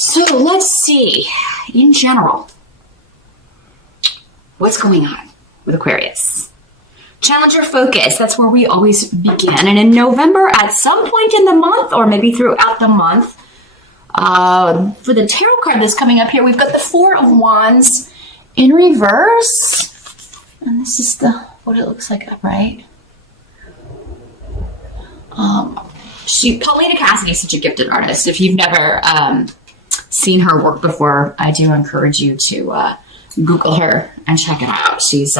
So let's see, in general, what's going on with Aquarius? Challenger focus, that's where we always begin. And in November, at some point in the month, or maybe throughout the month, for the tarot card that's coming up here, we've got the Four of Wands in reverse. And this is what it looks like upright. Paulina Cassidy is such a gifted artist. If you've never seen her work before, I do encourage you to Google her and check it out. She's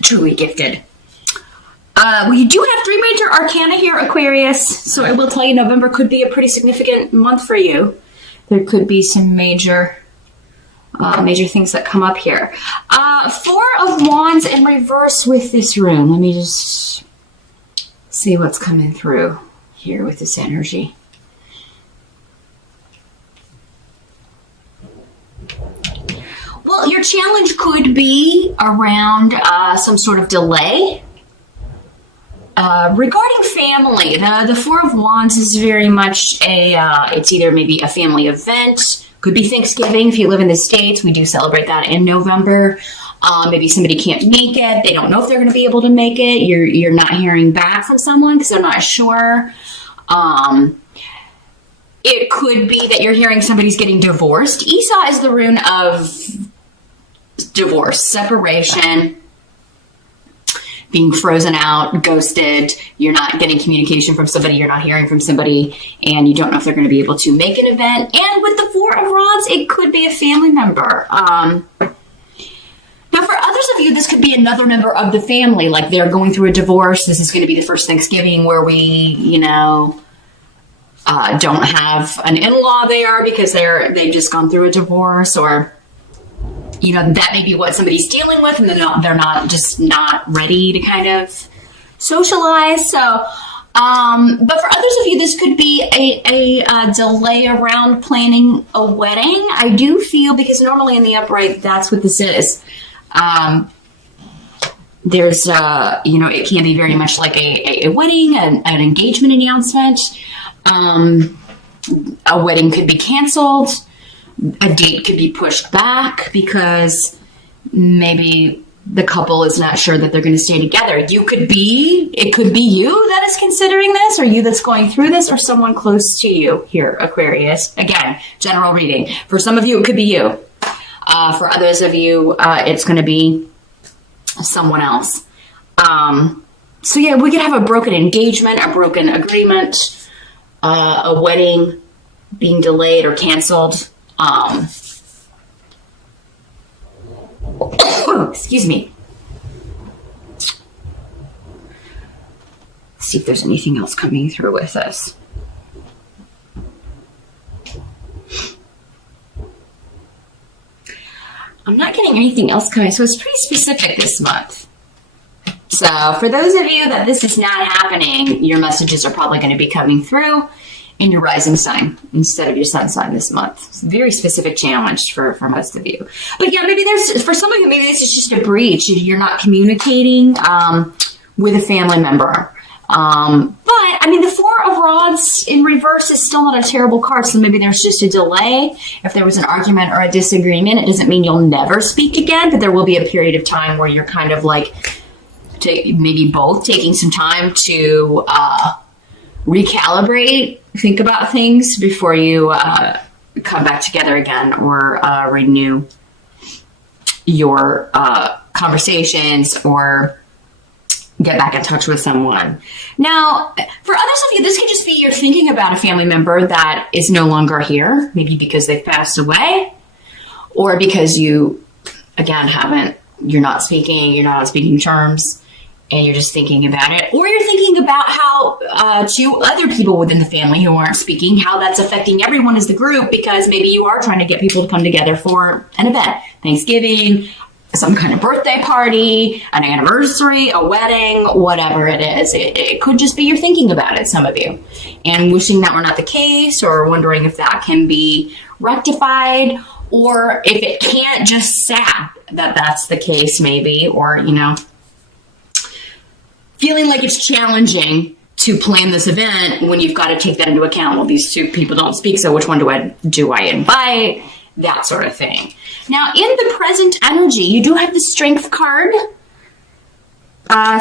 truly gifted. We do have 3 major arcana here, Aquarius. So I will tell you, November could be a pretty significant month for you. There could be some major things that come up here. Four of Wands in reverse with this rune. Let me just see what's coming through here with this energy. Well, your challenge could be around some sort of delay. Regarding family, the Four of Wands is very much it's either maybe a family event, could be Thanksgiving. If you live in the States, we do celebrate that in November. Maybe somebody can't make it. They don't know if they're going to be able to make it. You're not hearing back from someone because they're not sure. It could be that you're hearing somebody's getting divorced. Esau is the rune of divorce, separation, being frozen out, ghosted. You're not getting communication from somebody. You're not hearing from somebody, and you don't know if they're going to be able to make an event. And with the Four of Rods, it could be a family member. Now, for others of you, this could be another member of the family. Like they're going through a divorce. This is going to be the first Thanksgiving where we, don't have an in-law there because they've just gone through a divorce, or that may be what somebody's dealing with, and they're not ready to kind of socialize. So, but for others of you, this could be a delay around planning a wedding. I do feel, because normally in the upright, that's what this is. There's, it can be very much like a wedding, an engagement announcement. A wedding could be canceled. A date could be pushed back because maybe the couple is not sure that they're going to stay together. It could be you that is considering this, or you that's going through this, or someone close to you here, Aquarius. Again, general reading. For some of you, it could be you. For others of you, it's going to be someone else. So yeah, we could have a broken engagement, a broken agreement, a wedding being delayed or canceled. Excuse me. Let's see if there's anything else coming through with this. I'm not getting anything else coming, so it's pretty specific this month. So for those of you that this is not happening, your messages are probably going to be coming through in your rising sign instead of your sun sign this month. It's a very specific challenge for most of you. But yeah, for some of you, maybe this is just a breach. You're not communicating with a family member. But the Four of Rods in reverse is still not a terrible card. So maybe there's just a delay. If there was an argument or a disagreement, it doesn't mean you'll never speak again, but there will be a period of time where you're kind of like maybe both taking some time to recalibrate, think about things before you come back together again, or renew your conversations, or get back in touch with someone. Now, for others of you, this could just be you're thinking about a family member that is no longer here, maybe because they've passed away, or because you, again, you're not on speaking terms, and you're just thinking about it. Or you're thinking about how to other people within the family who aren't speaking, how that's affecting everyone as the group, because maybe you are trying to get people to come together for an event, Thanksgiving, some kind of birthday party, an anniversary, a wedding, whatever it is. It could just be you're thinking about it, some of you, and wishing that were not the case, or wondering if that can be rectified, or if it can't, just sad that that's the case maybe, or, feeling like it's challenging to plan this event when you've got to take that into account. Well, these two people don't speak, so which one do I invite? That sort of thing. Now, in the present energy, you do have the Strength card.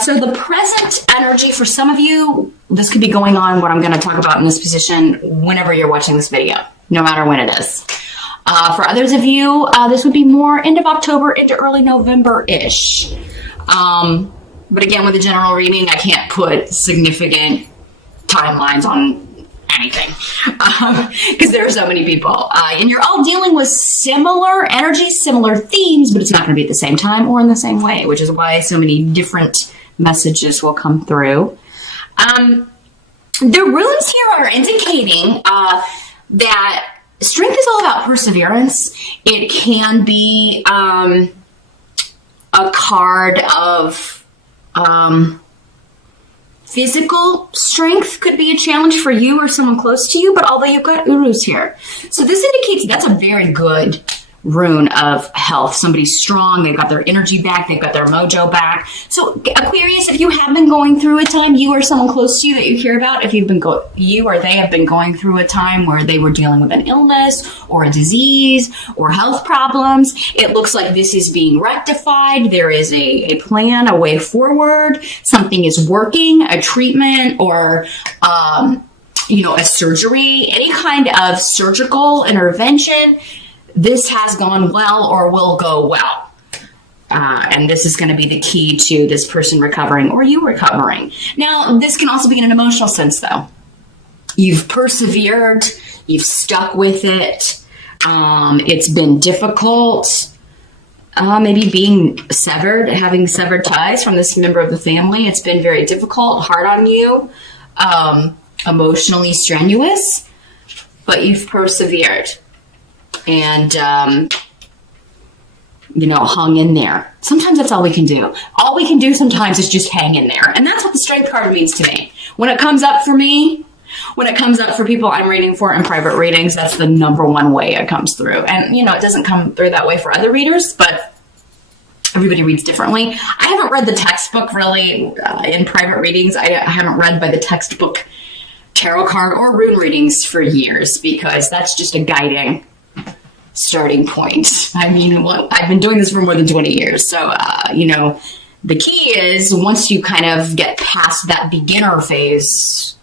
So the present energy for some of you, this could be going on, what I'm going to talk about in this position whenever you're watching this video, no matter when it is. For others of you, this would be more end of October into early November-ish. But again, with a general reading, I can't put significant timelines on anything because there are so many people. And you're all dealing with similar energies, similar themes, but it's not going to be at the same time or in the same way, which is why so many different messages will come through. The runes here are indicating that strength is all about perseverance. It can be a card of physical strength could be a challenge for you or someone close to you, but although you've got Urus here. So this indicates that's a very good rune of health. Somebody's strong, they've got their energy back, they've got their mojo back. So Aquarius, if you have been going through a time, you or someone close to you that you care about, if you've been you or they have been going through a time where they were dealing with an illness or a disease or health problems, it looks like this is being rectified. There is a plan, a way forward. Something is working, a treatment or a surgery, any kind of surgical intervention. This has gone well or will go well. And this is going to be the key to this person recovering or you recovering. Now, this can also be in an emotional sense, though. You've persevered. You've stuck with it. It's been difficult. Maybe being severed, having severed ties from this member of the family. It's been very difficult, hard on you, emotionally strenuous, but you've persevered. And, hung in there. Sometimes that's all we can do. All we can do sometimes is just hang in there. And that's what the Strength card means to me. When it comes up for me, when it comes up for people I'm reading for in private readings, that's the number one way it comes through. And, it doesn't come through that way for other readers, but everybody reads differently. I haven't read the textbook really in private readings. I haven't read by the textbook tarot card or rune readings for years because that's just a guiding starting point. I mean, I've been doing this for more than 20 years. So, the key is once you kind of get past that beginner phase,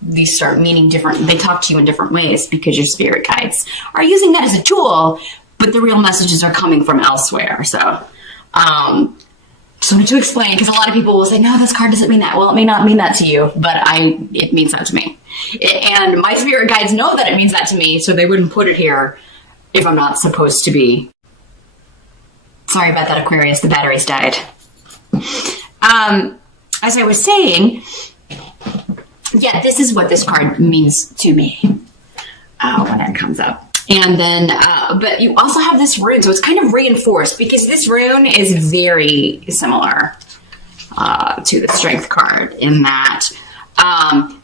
these start meaning different. They talk to you in different ways because your spirit guides are using that as a tool, but the real messages are coming from elsewhere. So, to explain, because a lot of people will say, no, this card doesn't mean that. Well, it may not mean that to you, but it means that to me. And my spirit guides know that it means that to me, so they wouldn't put it here if I'm not supposed to be. Sorry about that, Aquarius. The batteries died. As I was saying, this is what this card means to me when it comes up. And then, but you also have this rune, so it's kind of reinforced because this rune is very similar to the Strength card in that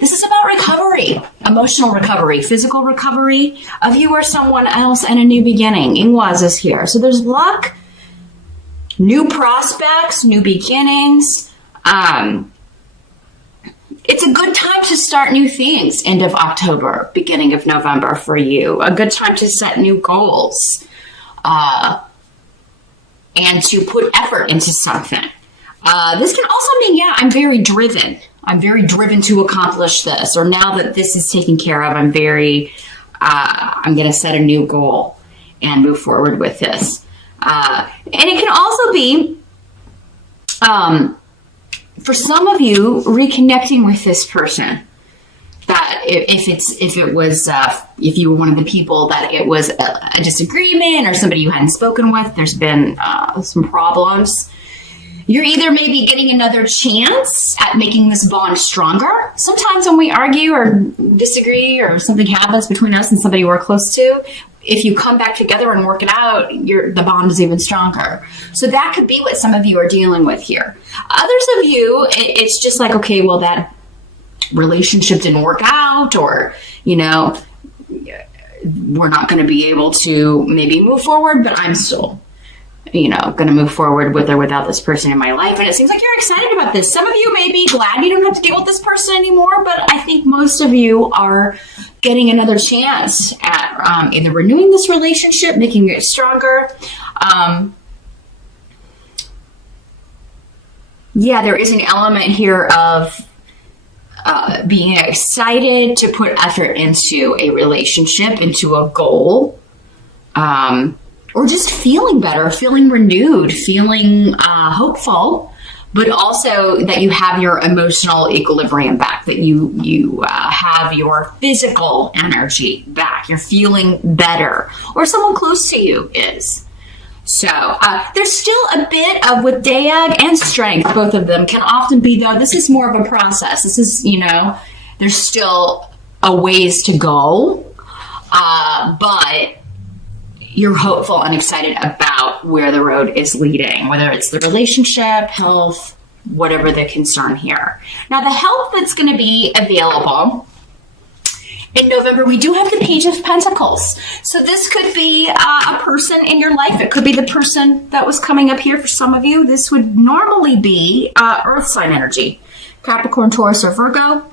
this is about recovery, emotional recovery, physical recovery of you or someone else and a new beginning. Ingwaz is here. So there's luck, new prospects, new beginnings. It's a good time to start new things, end of October, beginning of November for you. A good time to set new goals and to put effort into something. This can also mean, I'm very driven. I'm very driven to accomplish this. Or now that this is taken care of, I'm going to set a new goal and move forward with this. And it can also be, for some of you, reconnecting with this person. That if you were one of the people that it was a disagreement or somebody you hadn't spoken with, there's been some problems. You're either maybe getting another chance at making this bond stronger. Sometimes when we argue or disagree or something happens between us and somebody we're close to, if you come back together and work it out, the bond is even stronger. So that could be what some of you are dealing with here. Others of you, it's just like, okay, well, that relationship didn't work out, or, we're not going to be able to maybe move forward, but I'm still, going to move forward with or without this person in my life. And it seems like you're excited about this. Some of you may be glad you don't have to deal with this person anymore, but I think most of you are getting another chance at either renewing this relationship, making it stronger. Yeah, there is an element here of being excited to put effort into a relationship, into a goal, or just feeling better, feeling renewed, feeling hopeful, but also that you have your emotional equilibrium back, that you have your physical energy back. You're feeling better, or someone close to you is. So there's still a bit of, with Dayag and Strength, both of them can often be, though, this is more of a process. This is, there's still a ways to go, but you're hopeful and excited about where the road is leading, whether it's the relationship, health, whatever the concern here. Now, the health that's going to be available in November, we do have the Page of Pentacles. So this could be a person in your life. It could be the person that was coming up here for some of you. This would normally be Earth sign energy, Capricorn, Taurus, or Virgo.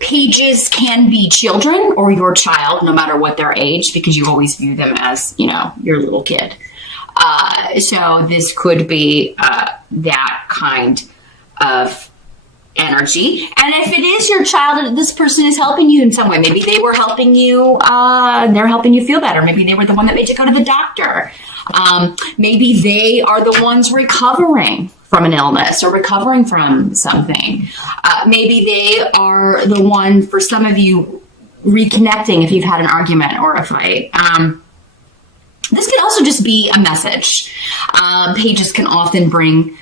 Pages can be children or your child, no matter what their age, because you always view them as, your little kid. So this could be that kind of energy. And if it is your child and this person is helping you in some way, maybe they were helping you, they're helping you feel better. Maybe they were the one that made you go to the doctor. Maybe they are the ones recovering from an illness or recovering from something. Maybe they are the one, for some of you, reconnecting if you've had an argument or a fight. This could also just be a message. Pages can often bring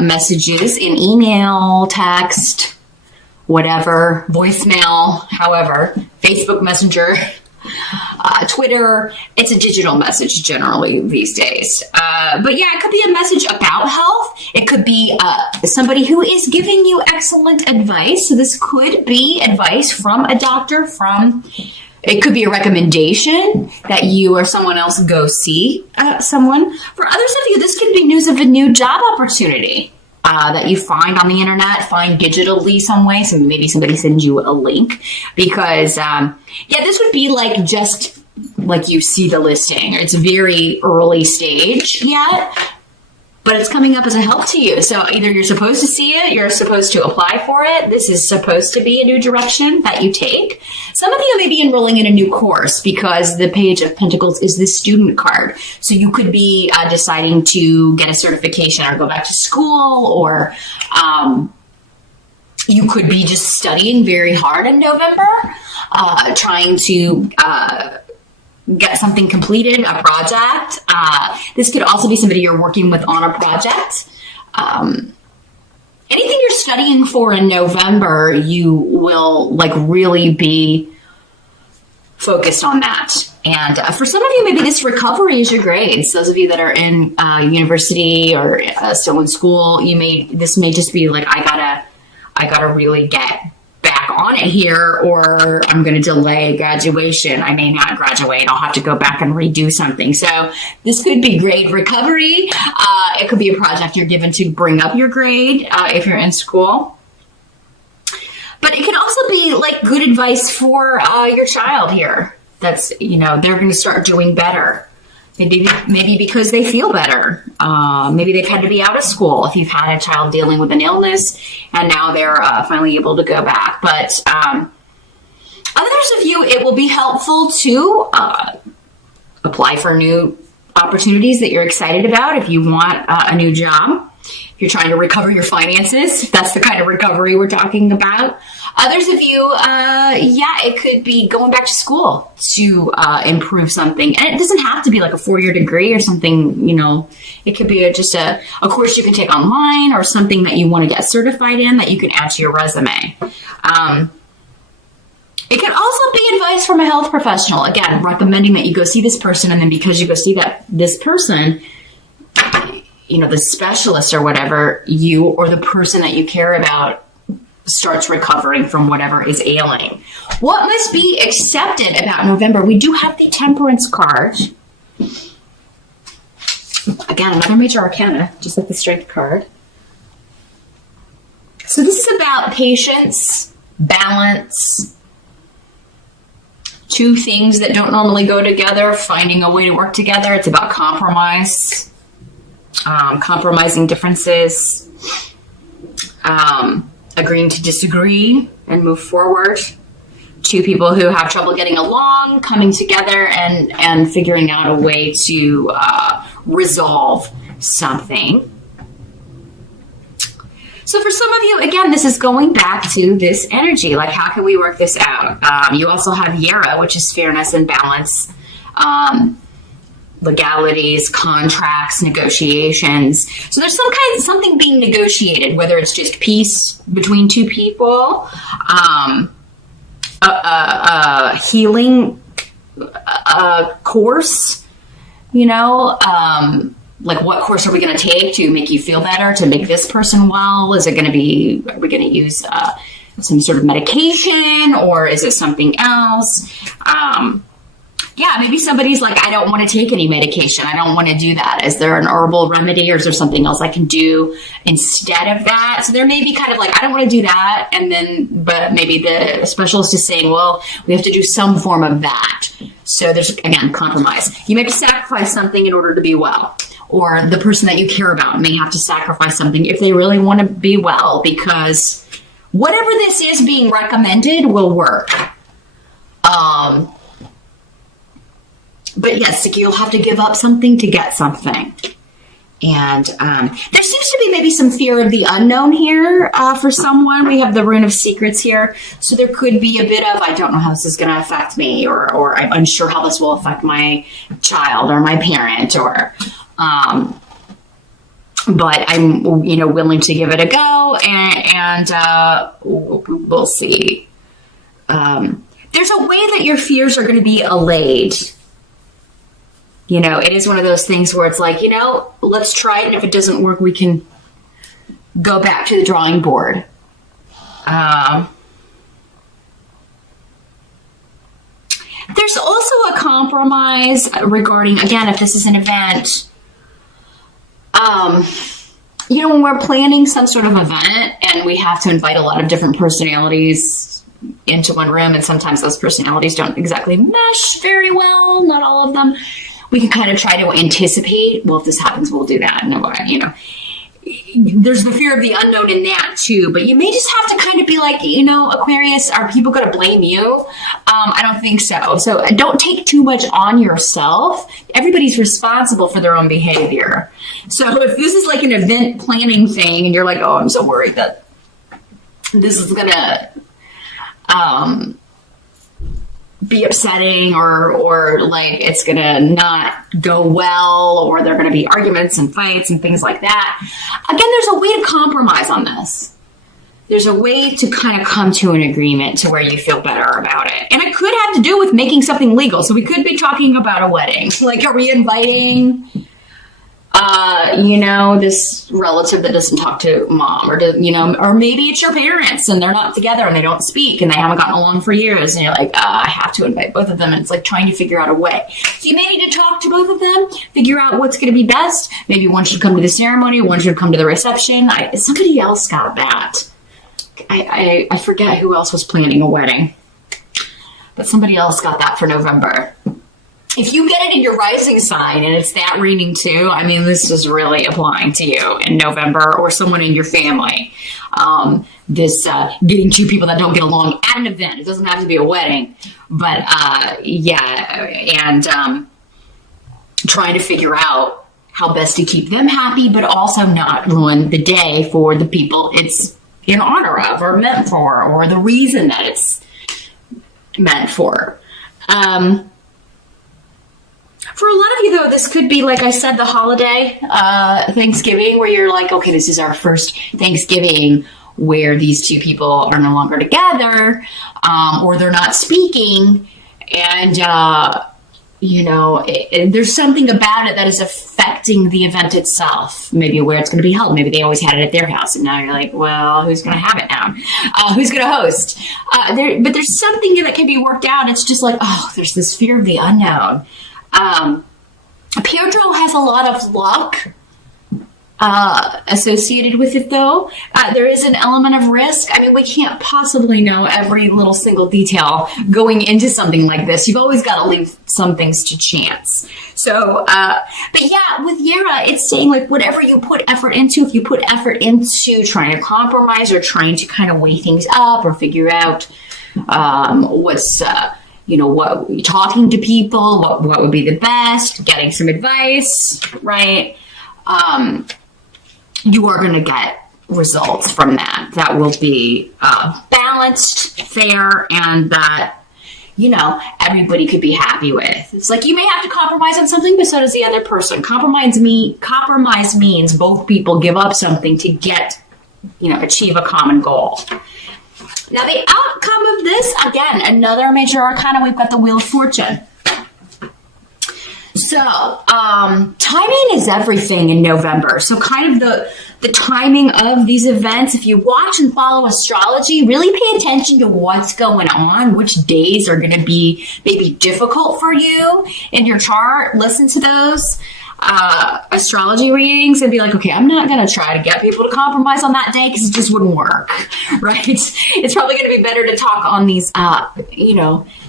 messages in email, text, whatever, voicemail, however, Facebook Messenger, Twitter. It's a digital message generally these days. But yeah, it could be a message about health. It could be somebody who is giving you excellent advice. So this could be advice from a doctor, it could be a recommendation that you or someone else go see someone. For others of you, this could be news of a new job opportunity that you find on the internet, find digitally some way. So maybe somebody sends you a link because, this would be just like you see the listing. It's very early stage yet, but it's coming up as a help to you. So either you're supposed to see it, you're supposed to apply for it. This is supposed to be a new direction that you take. Some of you may be enrolling in a new course because the Page of Pentacles is the student card. So you could be deciding to get a certification or go back to school, or you could be just studying very hard in November, trying to get something completed, a project. This could also be somebody you're working with on a project. Anything you're studying for in November, you will really be focused on that. And for some of you, maybe this recovery is your grades. Those of you that are in university or still in school, this may just be I gotta really get back on it here, or I'm going to delay graduation. I may not graduate. I'll have to go back and redo something. So this could be grade recovery. It could be a project you're given to bring up your grade if you're in school. But it can also be good advice for your child here. That's, they're going to start doing better. Maybe because they feel better. Maybe they've had to be out of school if you've had a child dealing with an illness and now they're finally able to go back. But others of you, it will be helpful to apply for new opportunities that you're excited about. If you want a new job, if you're trying to recover your finances, if that's the kind of recovery we're talking about. Others of you, it could be going back to school to improve something. And it doesn't have to be a 4-year degree or something, It could be just a course you can take online or something that you want to get certified in that you can add to your resume. It can also be advice from a health professional. Again, recommending that you go see this person, and then because you go see this person, the specialist or whatever, you or the person that you care about starts recovering from whatever is ailing. What must be accepted about November? We do have the Temperance card. Again, another major arcana, just like the Strength card. So this is about patience, balance, two things that don't normally go together, finding a way to work together. It's about compromise, compromising differences, agreeing to disagree and move forward. Two people who have trouble getting along, coming together and figuring out a way to resolve something. So for some of you, again, this is going back to this energy. Like, how can we work this out? You also have Yara, which is fairness and balance, legalities, contracts, negotiations. So there's something being negotiated, whether it's just peace between two people, healing course, like what course are we going to take to make you feel better, to make this person well? Are we going to use some sort of medication, or is it something else? Maybe somebody's like, I don't want to take any medication. I don't want to do that. Is there an herbal remedy, or is there something else I can do instead of that? So there may be kind of like, I don't want to do that. But maybe the specialist is saying, well, we have to do some form of that. So there's, again, compromise. You may have to sacrifice something in order to be well. Or the person that you care about may have to sacrifice something if they really want to be well, because whatever this is being recommended will work. But yes, you'll have to give up something to get something. And there seems to be maybe some fear of the unknown here for someone. We have the Rune of Secrets here. So there could be a bit of, I don't know how this is going to affect me, or I'm unsure how this will affect my child or my parent, or... but I'm, willing to give it a go, and we'll see. There's a way that your fears are going to be allayed. It is one of those things where it's like, let's try it. And if it doesn't work, we can go back to the drawing board. There's also a compromise regarding, again, if this is an event, when we're planning some sort of event and we have to invite a lot of different personalities into one room, and sometimes those personalities don't exactly mesh very well, not all of them, we can kind of try to anticipate, well, if this happens, we'll do that. There's the fear of the unknown in that too, but you may just have to kind of be like, Aquarius, are people going to blame you? I don't think so. So don't take too much on yourself. Everybody's responsible for their own behavior. So if this is like an event planning thing and you're like, oh, I'm so worried that this is going to be upsetting, or like it's gonna not go well, or there are gonna be arguments and fights and things like that. Again, there's a way to compromise on this. There's a way to kind of come to an agreement to where you feel better about it. And it could have to do with making something legal. So we could be talking about a wedding. Like, are we inviting this relative that doesn't talk to mom, or or maybe it's your parents and they're not together and they don't speak and they haven't gotten along for years, and you're like, I have to invite both of them, and it's like trying to figure out a way. So you may need to talk to both of them, figure out what's going to be best. Maybe one should come to the ceremony, one should come to the reception. Somebody else got that. I forget who else was planning a wedding, but somebody else got that for November. If you get it in your rising sign and it's that reading too, this is really applying to you in November, or someone in your family. Getting two people that don't get along at an event. It doesn't have to be a wedding, but trying to figure out how best to keep them happy, but also not ruin the day for the people it's in honor of, or meant for, or the reason that it's meant for. For a lot of you, though, this could be, like I said, the holiday, Thanksgiving, where you're like, okay, this is our first Thanksgiving where these two people are no longer together, or they're not speaking, and, there's something about it that is affecting the event itself, maybe where it's going to be held. Maybe they always had it at their house, and now you're like, well, who's going to have it now? Who's going to host? But there's something that can be worked out. It's just like, there's this fear of the unknown. Pietro has a lot of luck associated with it, though. There is an element of risk. I mean, we can't possibly know every little single detail going into something like this. You've always got to leave some things to chance. So, but yeah, with Yera, it's saying like whatever you put effort into, if you put effort into trying to compromise or trying to kind of weigh things up or figure out what's what, talking to people, what would be the best, getting some advice, right? You are going to get results from that. That will be balanced, fair, and that, everybody could be happy with. It's like you may have to compromise on something, but so does the other person. Compromise means both people give up something to get, achieve a common goal. Now, the outcome of this, again, another major arcana, we've got the Wheel of Fortune. So, timing is everything in November. So kind of the timing of these events, if you watch and follow astrology, really pay attention to what's going on, which days are going to be maybe difficult for you in your chart. Listen to those astrology readings and be like, okay, I'm not going to try to get people to compromise on that day because it just wouldn't work, right? It's probably going to be better to talk on these,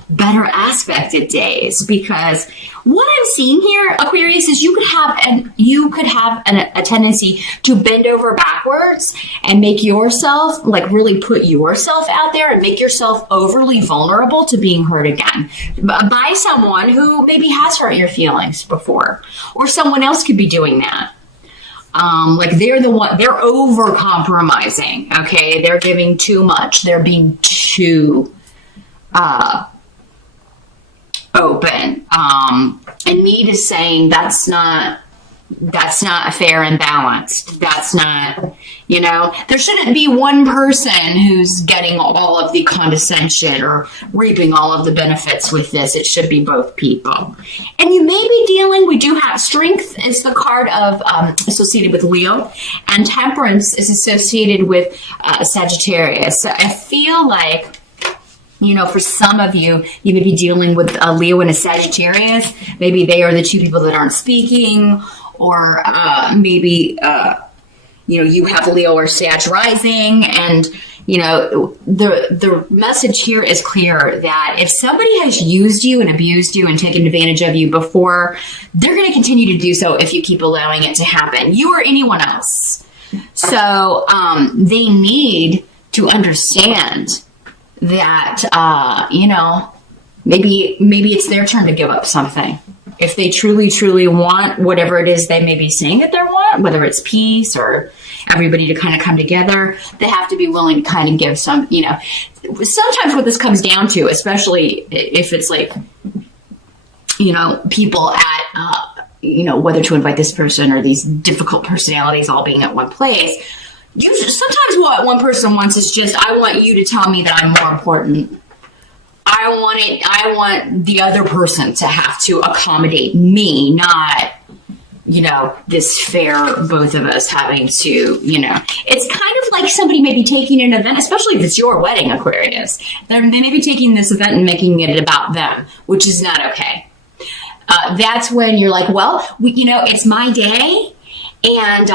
better aspected days, because what I'm seeing here, Aquarius, is you could have a tendency to bend over backwards and make yourself, like really put yourself out there and make yourself overly vulnerable to being hurt again by someone who maybe has hurt your feelings before, or someone else could be doing that. Like they're over compromising. Okay. They're giving too much. They're being too, open. And me is saying that's not fair and balanced. That's not, there shouldn't be one person who's getting all of the condescension or reaping all of the benefits with this. It should be both people. And you may be we do have Strength is the card of, associated with Leo, and Temperance is associated with Sagittarius. So I feel like, for some of you, you may be dealing with a Leo and a Sagittarius. Maybe they are the two people that aren't speaking, or maybe, you have Leo or Sag rising. And, the message here is clear that if somebody has used you and abused you and taken advantage of you before, they're going to continue to do so if you keep allowing it to happen, you or anyone else. So they need to understand that, maybe it's their turn to give up something. If they truly, truly want whatever it is they may be saying that they want, whether it's peace or everybody to kind of come together, they have to be willing to kind of give some, sometimes what this comes down to, especially if it's like, people at, whether to invite this person or these difficult personalities all being at one place. Sometimes what one person wants is just, I want you to tell me that I'm more important. I want the other person to have to accommodate me, not, this fair, both of us having to, it's kind of like somebody may be taking an event, especially if it's your wedding, Aquarius. They may be taking this event and making it about them, which is not okay. That's when you're like, well, it's my day. And,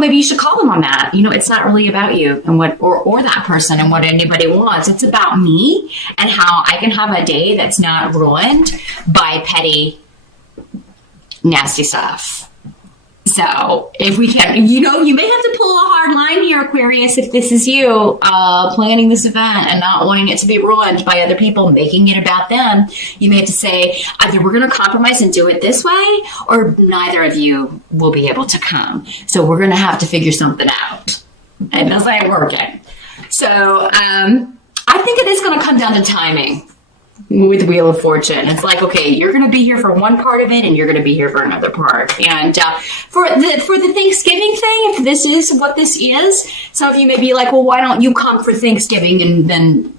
maybe you should call them on that. It's not really about you and what, or that person and what anybody wants. It's about me and how I can have a day that's not ruined by petty, nasty stuff. So if we can, you may have to pull a hard line here, Aquarius, if this is you planning this event and not wanting it to be ruined by other people, making it about them. You may have to say, either we're going to compromise and do it this way, or neither of you will be able to come. So we're going to have to figure something out. And those ain't working. So I think it is going to come down to timing with Wheel of Fortune. It's like, okay, you're going to be here for one part of it and you're going to be here for another part. And for the Thanksgiving thing, if this is what this is, some of you may be like, well, why don't you come for Thanksgiving and then,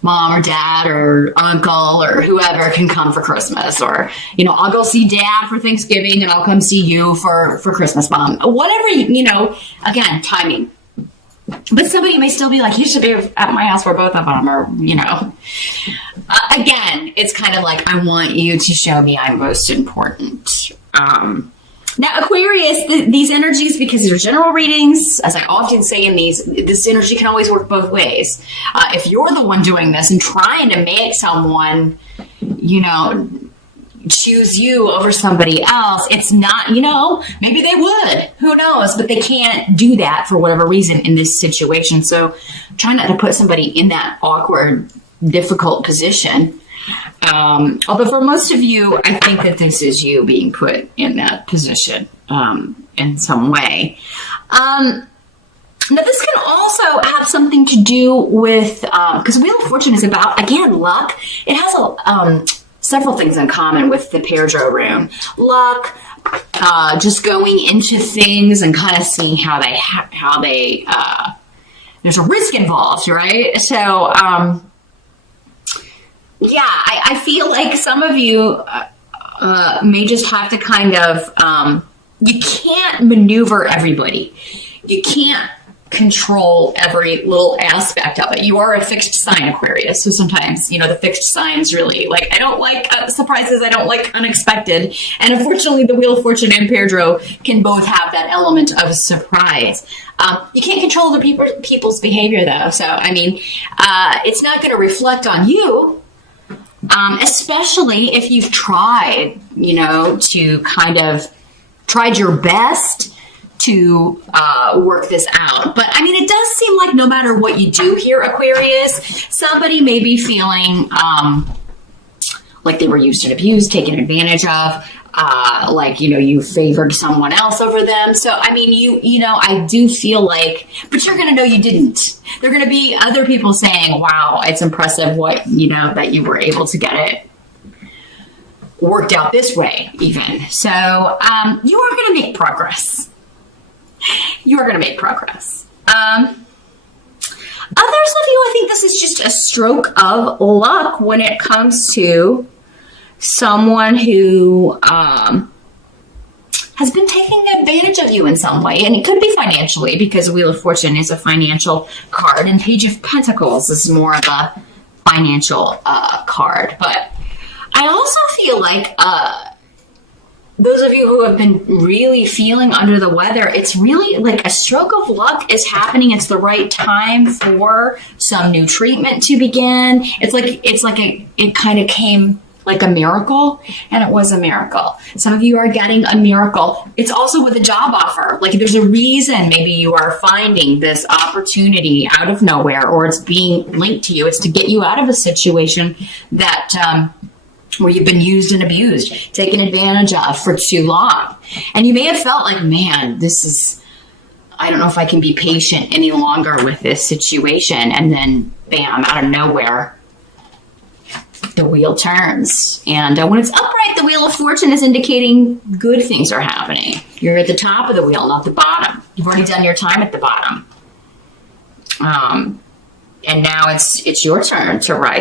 mom or dad or uncle or whoever can come for Christmas, or, I'll go see dad for Thanksgiving and I'll come see you for Christmas, mom. Whatever, again, timing. But somebody may still be like, you should be at my house for both of them, or, again, it's kind of like, I want you to show me I'm most important. Now, Aquarius, these energies, because they're general readings, as I often say in these, this energy can always work both ways. If you're the one doing this and trying to make someone, you know, choose you over somebody else, it's not, you know, maybe they would, who knows, but they can't do that for whatever reason in this situation. So try not to put somebody in that awkward, difficult position. Although for most of you, I think that this is you being put in that position in some way. Now, this can also have something to do with, because Wheel of Fortune is about, again, luck. It has several things in common with the Pedro rune. Luck, just going into things and kind of seeing how they there's a risk involved, right? So, yeah, I feel like some of you may just have to kind of, you can't maneuver everybody. You can't control every little aspect of it. You are a fixed sign, Aquarius. So sometimes, you know, the fixed signs really, like, I don't like surprises. I don't like unexpected. And unfortunately, the Wheel of Fortune and Pedro can both have that element of surprise. You can't control the people's behavior, though. So, I mean, it's not going to reflect on you. Especially if you've tried, you know, to kind of tried your best to work this out. But I mean, it does seem like no matter what you do here, Aquarius, somebody may be feeling like they were used and abused, taken advantage of, like, you know, you favored someone else over them. So, I mean, you know, I do feel like, but you're going to know you didn't. There are going to be other people saying, wow, it's impressive what, you know, that you were able to get it worked out this way, even. So, you are going to make progress. You are going to make progress. Others of you, I think this is just a stroke of luck when it comes to someone who has been taking advantage of you in some way. And it could be financially, because Wheel of Fortune is a financial card, and Page of Pentacles is more of a financial card. But I also feel like those of you who have been really feeling under the weather, it's really like a stroke of luck is happening. It's the right time for some new treatment to begin. It kind of came like a miracle, and it was a miracle. Some of you are getting a miracle. It's also with a job offer. Like, there's a reason maybe you are finding this opportunity out of nowhere, or it's being linked to you. It's to get you out of a situation that where you've been used and abused, taken advantage of for too long. And you may have felt like, man, I don't know if I can be patient any longer with this situation. And then, bam, out of nowhere, the wheel turns. And when it's upright, the Wheel of Fortune is indicating good things are happening. You're at the top of the wheel, not the bottom. You've already done your time at the bottom. And now it's your turn to rise.